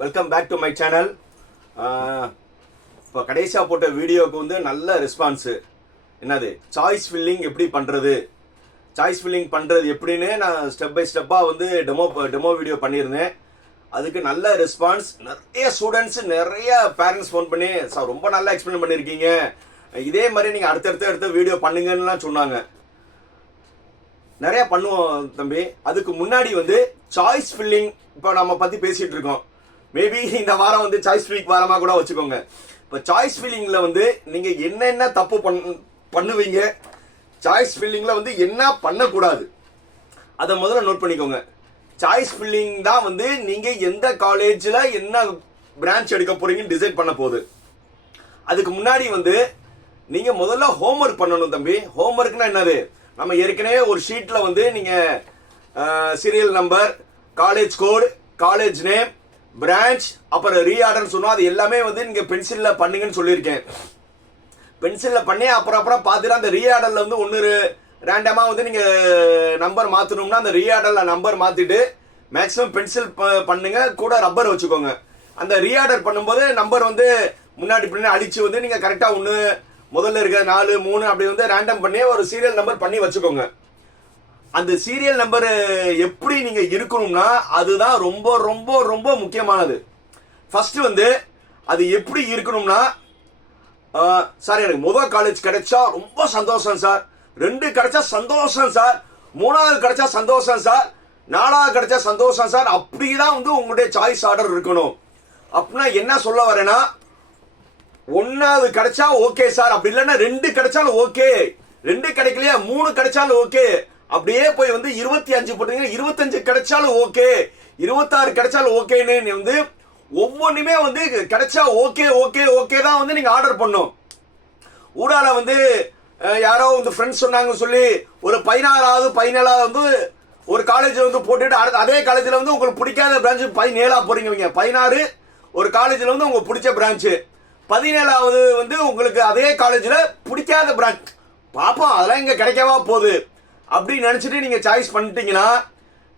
Welcome back to my channel. இப்போ கடைசியாக போட்ட வீடியோவுக்கு வந்து நல்ல ரெஸ்பான்ஸு. என்னது சாய்ஸ் ஃபில்லிங் எப்படி பண்ணுறது, சாய்ஸ் ஃபில்லிங் பண்ணுறது எப்படின்னு நான் ஸ்டெப் பை ஸ்டெப்பாக வந்து டெமோ வீடியோ பண்ணியிருந்தேன். அதுக்கு நல்ல ரெஸ்பான்ஸ். நிறைய ஸ்டூடெண்ட்ஸு நிறைய பேரண்ட்ஸ் ஃபோன் பண்ணி சார் ரொம்ப நல்லா எக்ஸ்பிளைன் பண்ணியிருக்கீங்க, இதே மாதிரி நீங்கள் அடுத்த வீடியோ பண்ணுங்கன்னுலாம் சொன்னாங்க. நிறைய பண்ணுவோம் தம்பி. அதுக்கு முன்னாடி வந்து சாய்ஸ் ஃபில்லிங் இப்போ நம்ம பற்றி பேசிகிட்டு இருக்கோம். மேபி இந்த வாரம் வந்து சாய்ஸ் ஃபில்லிங் வாரமாக கூட வச்சுக்கோங்க. இப்போ சாய்ஸ் ஃபில்லிங்கில் வந்து நீங்கள் என்னென்ன தப்பு பண்ணுவீங்க, சாய்ஸ் ஃபில்லிங்கில் வந்து என்ன பண்ணக்கூடாது, அதை முதல்ல நோட் பண்ணிக்கோங்க. சாய்ஸ் ஃபில்லிங் தான் வந்து நீங்கள் எந்த காலேஜில் என்ன பிரான்ச் எடுக்க போகிறீங்கன்னு டிசைட் பண்ண போகுது. அதுக்கு முன்னாடி வந்து நீங்கள் முதல்ல ஹோம்ஒர்க் பண்ணணும் தம்பி. ஹோம்ஒர்க்னா என்னது, நம்ம ஏற்கனவே ஒரு ஷீட்டில் வந்து நீங்கள் serial number, college code, college name, branch, அப்புறம் ரீஆர்டர்னு சொன்னோம். அது எல்லாமே வந்து நீங்கள் பென்சிலில் பண்ணுங்கன்னு சொல்லியிருக்கேன். பென்சிலில் பண்ணி அப்புறம் பார்த்துட்டு அந்த ரீஆர்டரில் வந்து ஒன்று ரேண்டமாக வந்து நீங்கள் நம்பர் மாற்றணும்னா அந்த ரீஆர்டரில் நம்பர் மாற்றிட்டு மேக்ஸிமம் பென்சில் பண்ணுங்க, கூட ரப்பர் வச்சுக்கோங்க. அந்த ரீஆர்டர் பண்ணும்போது நம்பர் வந்து முன்னாடி பின்னாடி அடித்து வந்து நீங்கள் கரெக்டாக ஒன்று முதல்ல இருக்க 4, 3 அப்படி வந்து ரேண்டம் பண்ணி ஒரு சீரியல் நம்பர் பண்ணி வச்சுக்கோங்க. அந்த சீரியல் நம்பர் எப்படி நீங்கள் இருக்கணும்னா அதுதான் ரொம்ப ரொம்ப ரொம்ப முக்கியமானது. ஃபர்ஸ்ட் வந்து அது எப்படி இருக்கணும்னா, சார் எனக்கு முதல் காலேஜ் கிடைச்சா ரொம்ப சந்தோஷம் சார், 2 கிடைச்சா சந்தோஷம் சார், 3வது கிடைச்சா சந்தோஷம் சார், 4வது கிடைச்சா சந்தோஷம் சார், அப்படிதான் வந்து உங்களுடைய சாய்ஸ் ஆர்டர் இருக்கணும். அப்படின்னா என்ன சொல்ல வரேன்னா, 1வது கிடைச்சா ஓகே சார், அப்படி இல்லைன்னா 2 கிடைச்சாலும் ஓகே, 2 கிடைக்கலையா 3 கிடைச்சாலும் ஓகே, அப்படியே போய் வந்து 25 போட்டீங்கன்னா 25 கிடைச்சாலும் ஓகே, 26 கிடைச்சாலும் ஓகேன்னு வந்து ஒவ்வொன்றுமே வந்து கிடைச்சா ஓகே ஓகே ஓகே தான் வந்து நீங்க ஆர்டர் பண்ணும். ஊடால வந்து யாரோ வந்து ஃப்ரெண்ட்ஸ் சொன்னாங்க சொல்லி ஒரு 16வது 17வது வந்து ஒரு காலேஜ் வந்து போட்டுட்டு அதே காலேஜில் வந்து உங்களுக்கு பிடிக்காத பிரான்ச் 17ஆ போறீங்க. 16 ஒரு காலேஜில் வந்து உங்களுக்கு பிடிச்ச பிரான்ச்சு, 17வது வந்து உங்களுக்கு அதே காலேஜில் பிடிக்காத பிரான்ச். பாப்போம் அதெல்லாம் இங்கே கிடைக்கவா போகுது அப்படின்னு நினச்சிட்டு நீங்கள் சாய்ஸ் பண்ணிட்டீங்கன்னா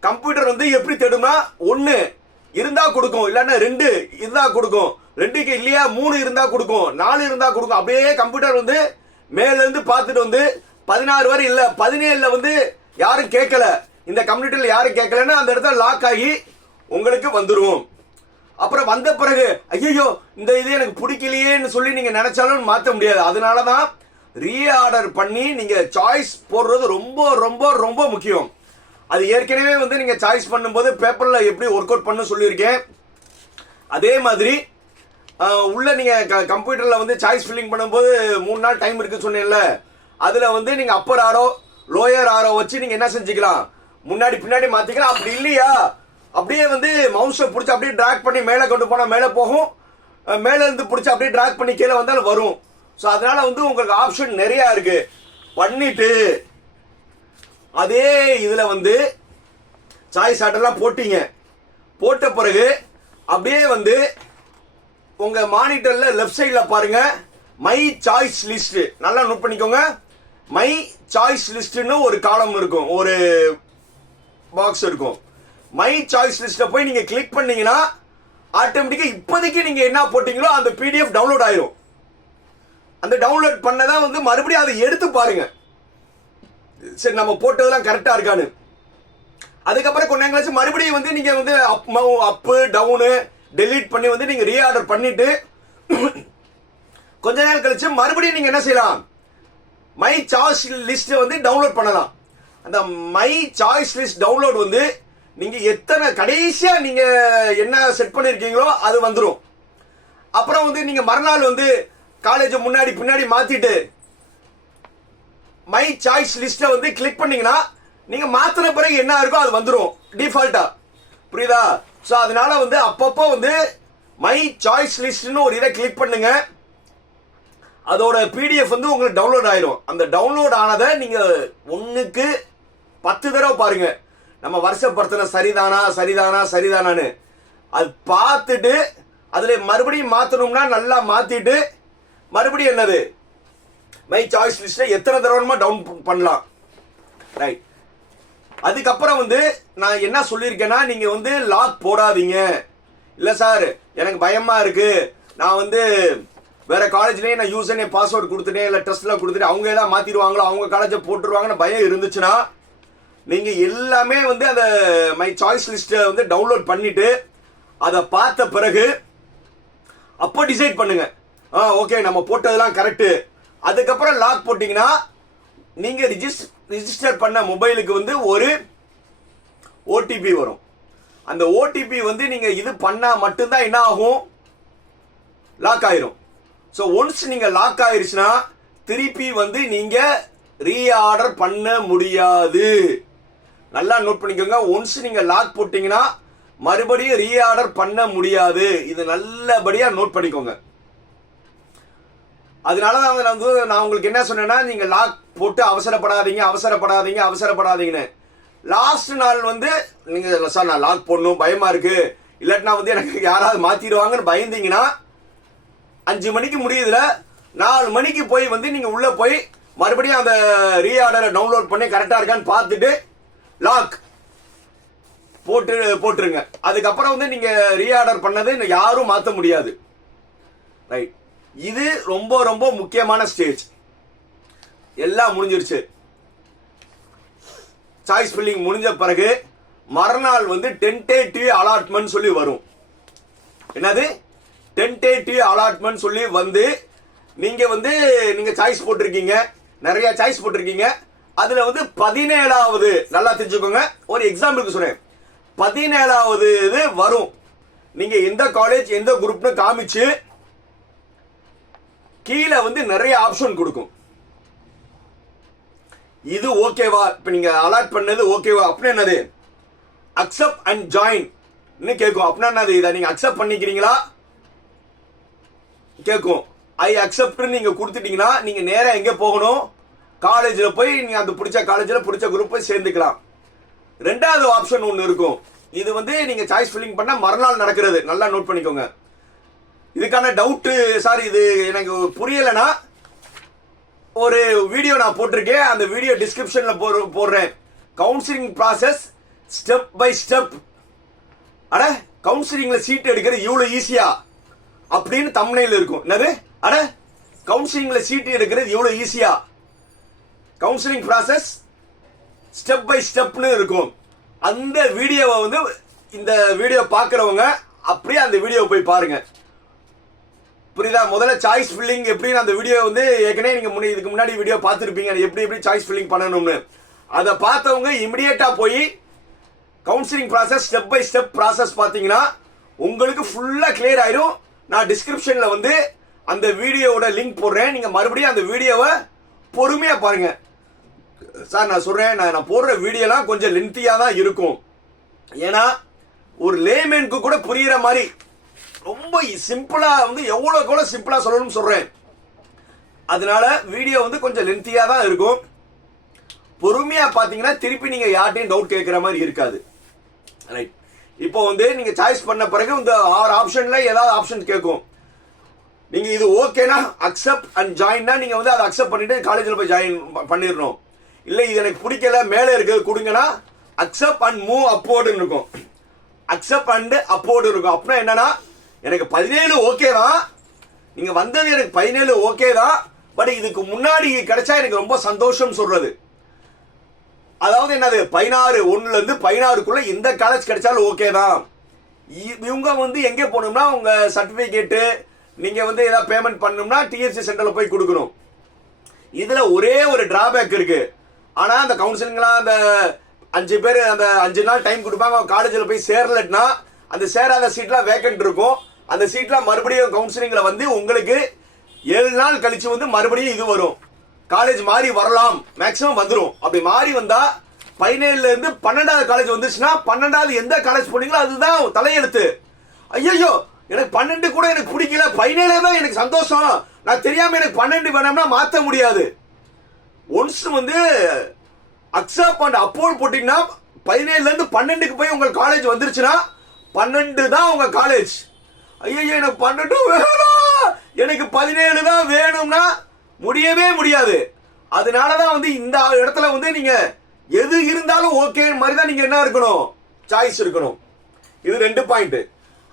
கம்ப்யூட்டர் வந்து எப்படி தேடும்னா 1 இருந்தா கொடுக்கும், இல்லைன்னா 2 இருந்தா கொடுக்கும், 2க்கு இல்லையா 3 இருந்தா கொடுக்கும், 4 இருந்தா கொடுக்கும். அப்படியே கம்ப்யூட்டர் வந்து மேலேருந்து பார்த்துட்டு வந்து 16 வரை இல்லை 17ல வந்து யாரும் கேட்கல, இந்த கம்ப்யூட்டர்ல யாரும் கேட்கலன்னா அந்த இடத்துல லாக் ஆகி உங்களுக்கு வந்துடும். அப்புறம் வந்த பிறகு ஐயோ இந்த இது எனக்கு பிடிக்கலையேன்னு சொல்லி நீங்க நினைச்சாலும் மாற்ற முடியாது. அதனாலதான் ரீஆர்டர் பண்ணி நீங்க சாய்ஸ் போடுறது ரொம்ப ரொம்ப ரொம்ப முக்கியம். அது ஏற்கனவே வந்து நீங்க சாய்ஸ் பண்ணும்போது பேப்பர்ல எப்படி ஒர்க் அவுட் பண்ண சொல்லியிருக்கேன். அதே மாதிரி உள்ள நீங்க கம்ப்யூட்டர்ல வந்து சாய்ஸ் ஃபில்லிங் பண்ணும்போது 3 நாள் டைம் இருக்கு சொன்னேன்ல, அதுல வந்து நீங்க அப்பர் ஆரோ லோயர் ஆரோ வச்சு நீங்க என்ன செஞ்சுக்கலாம், முன்னாடி பின்னாடி மாத்திக்கலாம். அப்படி இல்லையா அப்படியே வந்து மவுஸை பிடிச்சி அப்படியே டிராக் பண்ணி மேலே கொண்டு போனால் மேலே போகும், மேலே இருந்து பிடிச்சி அப்படியே டிராக் பண்ணி கீழே வந்தாலும் வரும். ஸோ அதனால வந்து உங்களுக்கு ஆப்ஷன் நிறையா இருக்கு. பண்ணிட்டு அதே இதில் வந்து சாய்ஸ் ஆர்டர்லாம் போட்டீங்க, போட்ட பிறகு அப்படியே வந்து உங்க மானிட்டர்ல லெஃப்ட் சைடில் பாருங்க மை சாய்ஸ் லிஸ்ட். நல்லா நோட் பண்ணிக்கோங்க. மை சாய்ஸ் லிஸ்ட்னு ஒரு காலம் இருக்கும், ஒரு பாக்ஸ் இருக்கும். மை சாய்ஸ் லிஸ்ட்ல போய் நீங்க கிளிக் பண்ணீங்கன்னா ஆட்டோமேட்டிக்கா இப்போதைக்கு நீங்க என்ன போட்டீங்களோ அந்த பிடிஎஃப் டவுன்லோட் ஆயிரும். அந்த டவுன்லோட் பண்ணதான் வந்து மறுபடியும் அதை எடுத்து பாருங்க, சரி நம்ம போட்டதெல்லாம் கரெக்டா இருக்கான்னு. அதுக்கப்புறம் கொஞ்ச நேரம் கழிச்சு மறுபடியும் வந்து நீங்க வந்து அப்பு டவுனு டெலீட் பண்ணி வந்து நீங்க ரீஆர்டர் பண்ணிட்டு கொஞ்ச நேரம் கழிச்சு மறுபடியும் நீங்க என்ன செய்யலாம், மை சாய்ஸ் லிஸ்ட் வந்து டவுன்லோட் பண்ணலாம். அந்த மை சாய்ஸ் லிஸ்ட் டவுன்லோட் வந்து நீங்க எத்தனை கடைசியா நீங்க என்ன செட் பண்ணிருக்கீங்களோ அது வந்துடும். அப்புறம் வந்து நீங்க மறுநாள் வந்து காலேஜ் முன்னாடி பின்னாடி மாத்திட்டு மை சாய்ஸ் லிஸ்ட வந்து கிளிக் பண்ணீங்கன்னா நீங்க மாத்தின பிறகு என்ன இருக்கோ அது வந்துடும் டிஃபால்ட்டா. புரியுதா? ஸோ அதனால வந்து அப்பப்போ வந்து மை சாய்ஸ் லிஸ்ட்னு ஒரு இதை கிளிக் பண்ணுங்க, அதோட பிடிஎஃப் வந்து உங்களுக்கு டவுன்லோட் ஆயிரும். அந்த டவுன்லோட் ஆனதை நீங்க 1க்கு 10 தடவை பாருங்க, நம்ம வருஷப்படுத்தின சரிதானா சரிதானா சரிதானான்னு. அது பார்த்துட்டு அதுல மறுபடியும் மாத்தணும்னா நல்லா மாத்திட்டு மறுபடியும் என்னது மை சாய்ஸ் லிஸ்ட்ல எத்தனை தடவை டவுன் பண்ணலாம். ரைட். அதுக்கப்புறம் வந்து நான் என்ன சொல்லியிருக்கேன்னா, நீங்க வந்து லாக் போடாதீங்க, இல்லை சார் எனக்கு பயமா இருக்கு, நான் வந்து வேற காலேஜ்லயே நான் யூசர் நேம் பாஸ்வேர்டு கொடுத்துட்டேன், இல்லை டெஸ்ட்ல கொடுத்துட்டேன், அவங்க ஏதாவது மாத்திடுவாங்களோ, அவங்க காலேஜை போட்டுருவாங்கன்னு பயம் இருந்துச்சுன்னா நீங்க எல்லாமே வந்து அந்த மை சாய்ஸ் லிஸ்ட்டை வந்து டவுன்லோட் பண்ணிட்டு அதை பார்த்த பிறகு அப்போ டிசைட் பண்ணுங்க. ஓகே நம்ம போட்டதெல்லாம் கரெக்டு. அதுக்கப்புறம் லாக் போட்டீங்கன்னா நீங்க ரிஜிஸ்டர் பண்ண மொபைலுக்கு வந்து ஒரு ஓடிபி வரும். அந்த ஓடிபி வந்து நீங்க இது பண்ணா மட்டும்தான் என்ன ஆகும், லாக் ஆயிரும். ஸோ ஒன்ஸ் நீங்க லாக் ஆயிருச்சுன்னா திருப்பி வந்து நீங்க ரீஆர்டர் பண்ண முடியாது. நல்லா நோட் பண்ணிக்கோங்க. ஒன்ஸ் நீங்க லாக் போட்டீங்கன்னா மறுபடியும் ரீஆர்டர் பண்ண முடியாது. இது நல்லபடியா நோட் பண்ணிக்கோங்க. அதனாலதான் நான் உங்களுக்கு என்ன சொன்னேன்னா, நீங்க லாக் போட்டு அவசரப்படாதீங்கன்னு. லாஸ்ட் நாள் வந்து நீங்க சார் நான் லாக் போடணும் பயமா இருக்கு, இல்லாட்டினா வந்து எனக்கு யாராவது மாத்திடுவாங்கன்னு பயந்தீங்கன்னா 5 மணிக்கு முடியுதுல 4 மணிக்கு போய் வந்து நீங்க உள்ள போய் மறுபடியும் அந்த ரீஆர்டரை டவுன்லோட் பண்ணி கரெக்டா இருக்கான்னு பார்த்துட்டு லாக் போட்டுருங்க. அதுக்கப்புறம் வந்து நீங்க ரீஆர்டர் பண்ணது யாரும் மாத்த முடியாது. ரைட், இது ரொம்ப ரொம்ப முக்கியமான ஸ்டேஜ். எல்லாம் முடிஞ்சிருச்சு. சாய்ஸ் ஃபில்லிங் முடிஞ்ச பிறகு மறுநாள் வந்து டென்டேட்டிவ் அலாட்மெண்ட் சொல்லி வரும். என்னது டென்டேட்டிவ் அலாட்மெண்ட் சொல்லி வந்து நீங்க சாய்ஸ் போட்டிருக்கீங்க, நிறைய சாய்ஸ் போட்டிருக்கீங்க. அதுல வந்து 17வது, நல்லா தெரிஞ்சுக்கோங்க, ஒரு எக்ஸாம்பிளுக்கு சொல்றேன், 17வது இது வரும். நீங்க எந்த காலேஜ் எந்த குரூப்னு காமிச்சு கீழே வந்து நிறைய ஆப்ஷன் கொடுக்கும். இது ஓகேவா, இப்ப நீங்க அலாட் பண்ணது ஓகேவா அப்படின்னா என்னது, அக்செப்ட் அண்ட் ஜாயின் கேட்கும். அப்படின்னா என்னது, இதை நீங்க அக்செப்ட் பண்ணிக்கிறீங்களா கேட்கும். ஐ அக்செப்ட் நீங்க கொடுத்துட்டீங்கன்னா நீங்க நேரா எங்க போகணும், காலேஜில் போய் நீங்க அந்த பிடிச்ச காலேஜில் பிடிச்ச குரூப் போய் சேர்ந்துக்கலாம். ரெண்டாவது ஆப்ஷன் ஒன்று இருக்கும். இது வந்து நீங்க சாய்ஸ் ஃபில்லிங் பண்ண மறுநாள் நடக்கிறது. நல்லா நோட் பண்ணிக்கோங்க. இதுக்கான டவுட் சார் இது எனக்கு புரியலைன்னா ஒரு வீடியோ நான் போட்டிருக்கேன், அந்த வீடியோ டிஸ்கிரிப்ஷன்ல போடுறேன். Counselling process step by step. அட கவுன்சிலிங்ல சீட் எடுக்கிறது இவ்வளவு ஈஸியா அப்படின்னு தம்ப்நெயில் இருக்கும். என்னது, அட கவுன்சிலிங்ல சீட் எடுக்கிறது இவ்வளவு ஈஸியா, கவுன்சிலிங் ப்ராசஸ் ஸ்டெப் பை ஸ்டெப்னு இருக்கும். அந்த வீடியோவை வந்து இந்த வீடியோ பார்க்குறவங்க அப்படியே அந்த வீடியோ போய் பாருங்க. புரியுதா? முதல்ல சாய்ஸ் ஃபில்லிங் எப்படின்னு அந்த வீடியோ வந்து ஏற்கனவே நீங்க இதுக்கு முன்னாடி வீடியோ பார்த்துருப்பீங்க, எப்படி சாய்ஸ் ஃபில்லிங் பண்ணணும்னு. அதை பார்த்தவங்க இமிடியேட்டா போய் counselling process step by step process பார்த்தீங்கன்னா உங்களுக்கு ஃபுல்லா கிளியர் ஆயிரும். நான் டிஸ்கிரிப்ஷன்ல வந்து அந்த வீடியோவோட லிங்க் போடுறேன். நீங்க மறுபடியும் அந்த வீடியோவை பொறுமையா பாருங்க. சார் நான் சொல்றேன், நான் போடுற வீடியோலாம் கொஞ்சம் லென்த்தியா தான் இருக்கும். ஏன்னா ஒரு லேமேனுக்கு கூட புரியுற மாதிரி ரொம்ப சிம்பிளா வந்து எவ்வளவு சிம்பிளா சொல்லணும்னு சொல்றேன். அதனால வீடியோ வந்து கொஞ்சம் லென்த்தியா தான் இருக்கும். பொறுமையா பாத்தீங்கன்னா திருப்பி நீங்க யார்ட்டையும் டவுட் கேட்கிற மாதிரி இருக்காது. ரைட், இப்போ வந்து நீங்க சாய்ஸ் பண்ண பிறகு இந்த 6 ஆப்ஷன்ல ஏதாவது ஆப்ஷன் கேட்கும். நீங்க இது ஓகேனா அக்செப்ட் அண்ட் ஜாயின்னா நீங்க வந்து அதை அக்செப்ட் பண்ணிட்டு காலேஜில் போய் ஜாயின் பண்ணிடணும். இல்லை இது எனக்கு பிடிக்கல மேலே இருக்கிறது கொடுங்கன்னா அக்செப்ட் அண்ட் மூவ் அப்போர்டுன்னு இருக்கும். அக்செப்ட் அண்ட் அப்போர்டு இருக்கும். அப்படின்னா என்னன்னா, எனக்கு 17 ஓகே தான், நீங்க வந்தது எனக்கு 17 ஓகே தான், பட் இதுக்கு முன்னாடி கிடைச்சா எனக்கு ரொம்ப சந்தோஷம் சொல்றது. அதாவது என்னது, 16 இருந்து 16க்குள்ள எந்த காலேஜ் கிடைச்சாலும் ஓகே தான். இவங்க வந்து எங்கே போகணும்னா உங்க சர்டிபிகேட்டு நீங்க வந்து ஏதாவது பேமெண்ட் பண்ணணும்னா டிஎஃப்சி சென்டர்ல போய் கொடுக்கணும். இதுல ஒரே ஒரு டிராபேக் இருக்கு. ஆனா அந்த கவுன்சிலிங்லாம் அந்த 5 பேர் அந்த 5 நாள் டைம் கொடுப்பாங்க. காலேஜில் போய் சேரலன்னா அந்த சேராத சீட்லாம் வேக்கன்ட் இருக்கும். அந்த சீட்லாம் மறுபடியும் கவுன்சிலிங்ல வந்து உங்களுக்கு 7 நாள் கழிச்சு வந்து மறுபடியும் இது வரும். காலேஜ் மாறி வரலாம், மேக்சிமம் வந்துடும். அப்படி மாறி வந்தா 17ல இருந்து 12வது காலேஜ் வந்துச்சுன்னா 12வது எந்த காலேஜ் போனீங்களோ அதுதான் தலையெழுத்து. ஐயோ எனக்கு 12 கூட எனக்கு பிடிக்கல, 17 தான் எனக்கு சந்தோஷம், நான் தெரியாம எனக்கு 12 வேணும்னா மாத்த முடியாது. ஒன்ஸ் வந்து அக்செப்ட் அண்ட் அப்போர்ட் போட்டீங்கன்னா 17ல இருந்து 12க்கு போய் உங்க காலேஜ் வந்துருச்சுன்னா 12 தான் உங்க காலேஜ். ஐயோ எனக்கு 12 வேணும், எனக்கு 17 தான் வேணும்னா முடியவே முடியாது. அதனாலதான் வந்து இந்த இடத்துல வந்து நீங்க எது இருந்தாலும் ஓகே மாதிரி தான் நீங்க என்ன இருக்கணும், சாய்ஸ் இருக்கணும். இது 2 பாயிண்ட்.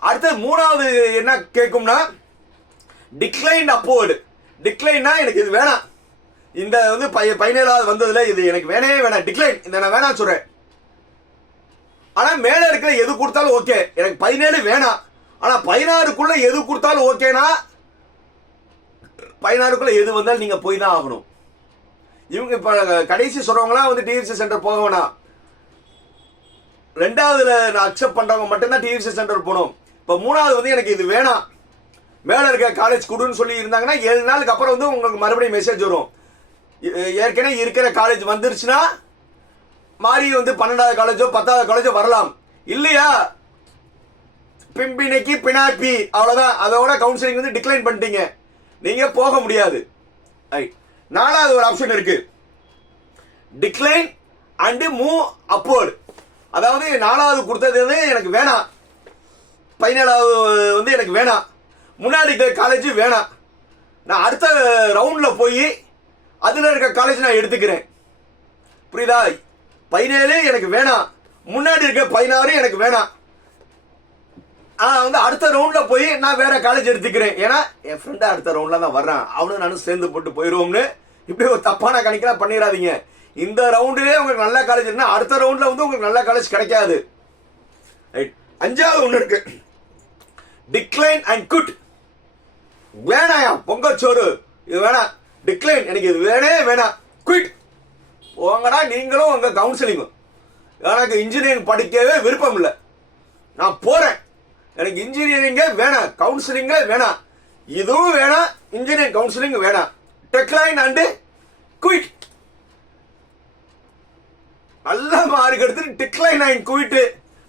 அடுத்தது மூணாவது என்ன கேட்கும்னா டிக்ளைன் அப்போர்டு. டிக்ளைன்னா எனக்கு இது வேணாம், இந்த வந்து 17வது வந்ததுல இது எனக்கு வேணவே வேணாம், டிக்ளைன் இந்த நான் வேணாம் சொல்றேன். ஆனா மேல இருக்கிற எது கொடுத்தாலும் ஓகே, எனக்கு 17 வேணாம், ஆனா 16க்குள்ள எது கொடுத்தாலும் ஓகேனா 16க்குள்ள எது வந்தாலும் நீங்க போய் தான் ஆகணும். இவங்க இப்ப கடைசி சொல்றவங்களாம் வந்து டிஎஃப்சி சென்டர் போக வேணாம், 2வதுல நான் அக்செப்ட் பண்றவங்க மட்டும்தான் டிஎஃப்சி சென்டர் போகணும். இப்ப 3வது வந்து எனக்கு இது வேணாம், மேல இருக்க காலேஜ் கொடுன்னு சொல்லி இருந்தாங்கன்னா 7 நாளுக்கு அப்புறம் வந்து உங்களுக்கு மறுபடியும் மெசேஜ் வரும். ஏற்கனவே இருக்கிற காலேஜ் வந்துருச்சுன்னா மாறி வந்து 12வது காலேஜோ 10வது காலேஜோ வரலாம். இல்லையா பிம்பினைக்கு பினாப்பி அவ்வளவுதான், அதோட கவுன்சிலிங் வந்து டிக்ளைன் பண்ணிட்டீங்க, நீங்க போக முடியாது. 4வது ஒரு ஆப்ஷன் இருக்கு, டிக்ளைன் அண்ட் மூவ் அப்வர்ட். அதாவது 4வது கொடுத்தது வந்து எனக்கு வேணாம், 17வது வந்து எனக்கு வேணாம், முன்னாடி இருக்கிற காலேஜ் வேணாம், நான் அடுத்த ரவுண்ட்ல போய் அதுல இருக்க காலேஜ் நான் எடுத்துக்கிறேன். புரியுதா? 17 எனக்கு வேணாம், முன்னாடி இருக்க 16 எனக்கு வேணாம், வந்து அடுத்த ரவுண்ட்ல போய் நான் வேற காலேஜ் எடுத்துக்கிறேன். ஏன்னா என் ஃப்ரெண்ட் அடுத்த ரவுண்ட்ல தான் வர்றான், அவனும் நானும் சேர்ந்து போட்டு போயிருவோம்னு இப்படி ஒரு தப்பான கணக்கெல்லாம் பண்ணிடாதீங்க. இந்த ரவுண்டிலே உங்களுக்கு நல்ல காலேஜ் இருந்தா அடுத்த ரவுண்ட்ல வந்து உங்களுக்கு நல்ல காலேஜ் கிடைக்காது. 5வது ஒண்ணு இருக்கு, டிக்ளைன் அண்ட் குட். வேணாயா பொங்கச்சோறு, இது வேணாம், டிக்ளைன் எனக்கு இது வேணே வேணாம், குவிட் போங்கடா நீங்களும் உங்க கவுன்சிலிங்கும். எனக்கு இன்ஜினியரிங் படிக்கவே விருப்பம் இல்லை, நான் போறேன், எனக்கு இன்ஜினியரிங்கே வேணாம், கவுன்சிலிங்கே வேணாம், இதுவும் வேணாம், இன்ஜினியரிங் கவுன்சிலிங் வேணாம், டிக்ளைன் அண்ட் குவிட். நல்ல மார்க் எடுத்துட்டு டிக்ளைன் அண்ட் குவிட்.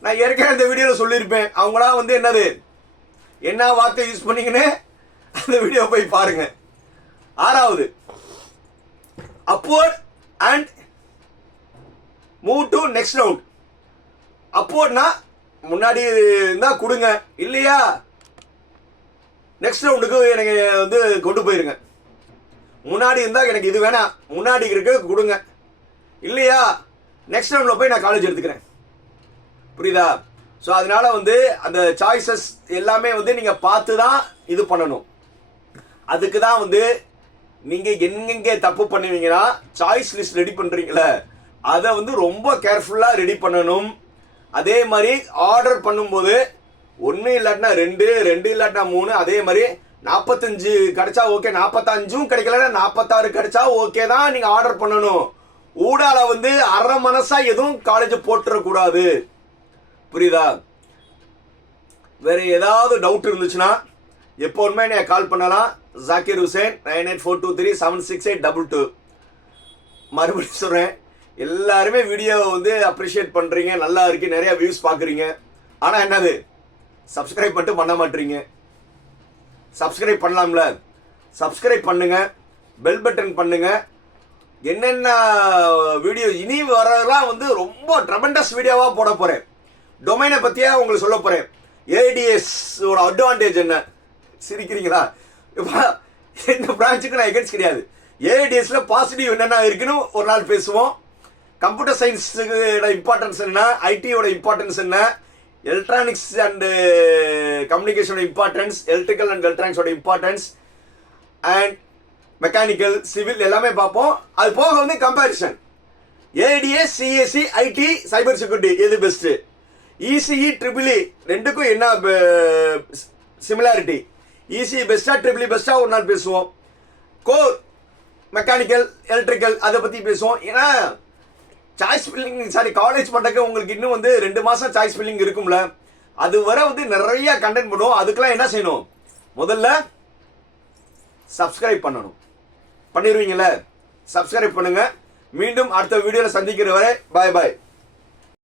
நான் ஏற்கனவே இந்த வீடியோல சொல்லியிருப்பேன், அவங்களா வந்து என்னது என்ன வார்த்தை யூஸ் பண்ணீங்கன்னு அந்த வீடியோ போய் பாருங்க. 6வது upward and move to next round. அப்வர்ட்னா முன்னாடி இருந்தா கொடுங்க, இல்லையா நெக்ஸ்ட் ரவுண்டுக்கு எனக்கு வந்து கொண்டு போயிருங்க. முன்னாடி இருந்தா எனக்கு இது வேணாம், முன்னாடி இருக்கு கொடுங்க, இல்லையா நெக்ஸ்ட் ரவுண்ட்ல போய் நான் காலேஜ் எடுத்துக்கிறேன். புரியுதா? ஸோ அதனால வந்து அந்த சாய்ஸஸ் எல்லாமே வந்து நீங்க பார்த்து தான் இது பண்ணணும். அதுக்கு தான் வந்து நீங்க எங்கெங்க தப்பு பண்ணுவீங்கன்னா சாய்ஸ் லிஸ்ட் ரெடி பண்றீங்களே அதை வந்து ரொம்ப கேர்ஃபுல்லா ரெடி பண்ணணும். அதே மாதிரி ஆர்டர் பண்ணும்போது 1 இல்லாட்டினா 2 இல்லாட்டினா 3, அதே மாதிரி 45 கிடைச்சா ஓகே, 45ம் கிடைக்கலன்னா 46 கிடைச்சா ஓகே தான் நீங்க ஆர்டர் பண்ணணும். ஊடால வந்து அரை மனசா எதுவும் காலேஜ் போட்டுறக்கூடாது. புரியுதா? வேற ஏதாவது டவுட் இருந்துச்சுன்னா எப்போதுமே நீ கால் பண்ணலாம். ஜாக்கிர் ஹுசேன் 9842376822. மறுபடியும் சொல்றேன், எல்லாருமே வீடியோவை வந்து அப்ரிஷியேட் பண்றீங்க, நல்லா இருக்கு, நிறைய வியூஸ் பாக்குறீங்க. ஆனா என்னது சப்ஸ்கிரைப் மட்டும் பண்ண மாட்டீங்க. சப்ஸ்கிரைப் பண்ணலாம்ல, சப்ஸ்கிரைப் பண்ணுங்க, பெல் பட்டன் பண்ணுங்க. என்னென்ன வீடியோ இனி வரதெல்லாம் வந்து ரொம்ப ட்ரெமெண்டஸ் வீடியோவா போட போறேன். டொமைனை பத்தியா உங்களுக்கு சொல்ல போறேன். ஏடிஎஸ் ஓட அட்வான்டேஜ் என்ன? சிரிக்கிறீங்களா? இந்த பிரான்ச்சுக்கு நான் எகென்ஸ்ட் கிடையாது. ஏடிஎஸ்ல பாசிட்டிவ் என்னென்ன இருக்குன்னு ஒரு நாள் பேசுவோம். கம்ப்யூட்டர் சயின்ஸோட இம்பார்ட்டன்ஸ் என்ன, ஐடியோட இம்பார்ட்டன்ஸ் என்ன, எலக்ட்ரானிக்ஸ் அண்ட் கம்யூனிகேஷனோட இம்பார்ட்டன்ஸ், எலக்ட்ரிக்கல் அண்ட் எலக்ட்ரானிக்ஸோட இம்பார்ட்டன்ஸ், அண்ட் மெக்கானிக்கல், சிவில் எல்லாமே பார்ப்போம். அது போக வந்து comparison ADS, CSC, IT, cyber security எது பெஸ்ட், இசிஇ, ட்ரிபிள் ரெண்டுக்கும் என்ன சிமிலாரிட்டி, இசிஇ பெஸ்டா ட்ரிபிள் பெஸ்டா ஒரு நாள் பேசுவோம். கோர், மெக்கானிக்கல், எலக்ட்ரிக்கல் அதை பத்தி பேசுவோம். ஏன்னா சாய்ஸ் ஃபில்லிங் காலேஜ் பண்றதுக்கு உங்களுக்கு இன்னும் வந்து 2 மாசம் சாய்ஸ் ஃபில்லிங் இருக்கும்ல, அது வரை வந்து நிறைய கண்டென்ட் பண்ணுவோம். அதுக்கெல்லாம் என்ன செய்யணும்? முதல்ல சப்ஸ்கிரைப் பண்ணணும். பண்ணிடுவீங்கல்ல? சப்ஸ்கிரைப் பண்ணுங்க. மீண்டும் அடுத்த வீடியோல சந்திக்கிற வரை பாய் பாய்.